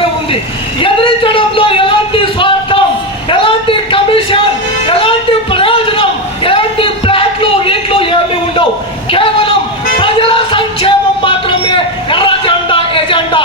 మాత్రమే ఉంది. ఎదిరించడంలో ఎలాంటి స్వార్థం, ఎలాంటి కమిషన్, ఎలాంటి ప్రయోజనం, ఎలాంటి ప్లాట్లు వీట్లు ఏమీ ఉండవు. కేవలం ప్రజల సంక్షేమం మాత్రమే ఎర్ర జెండా ఎజెండా.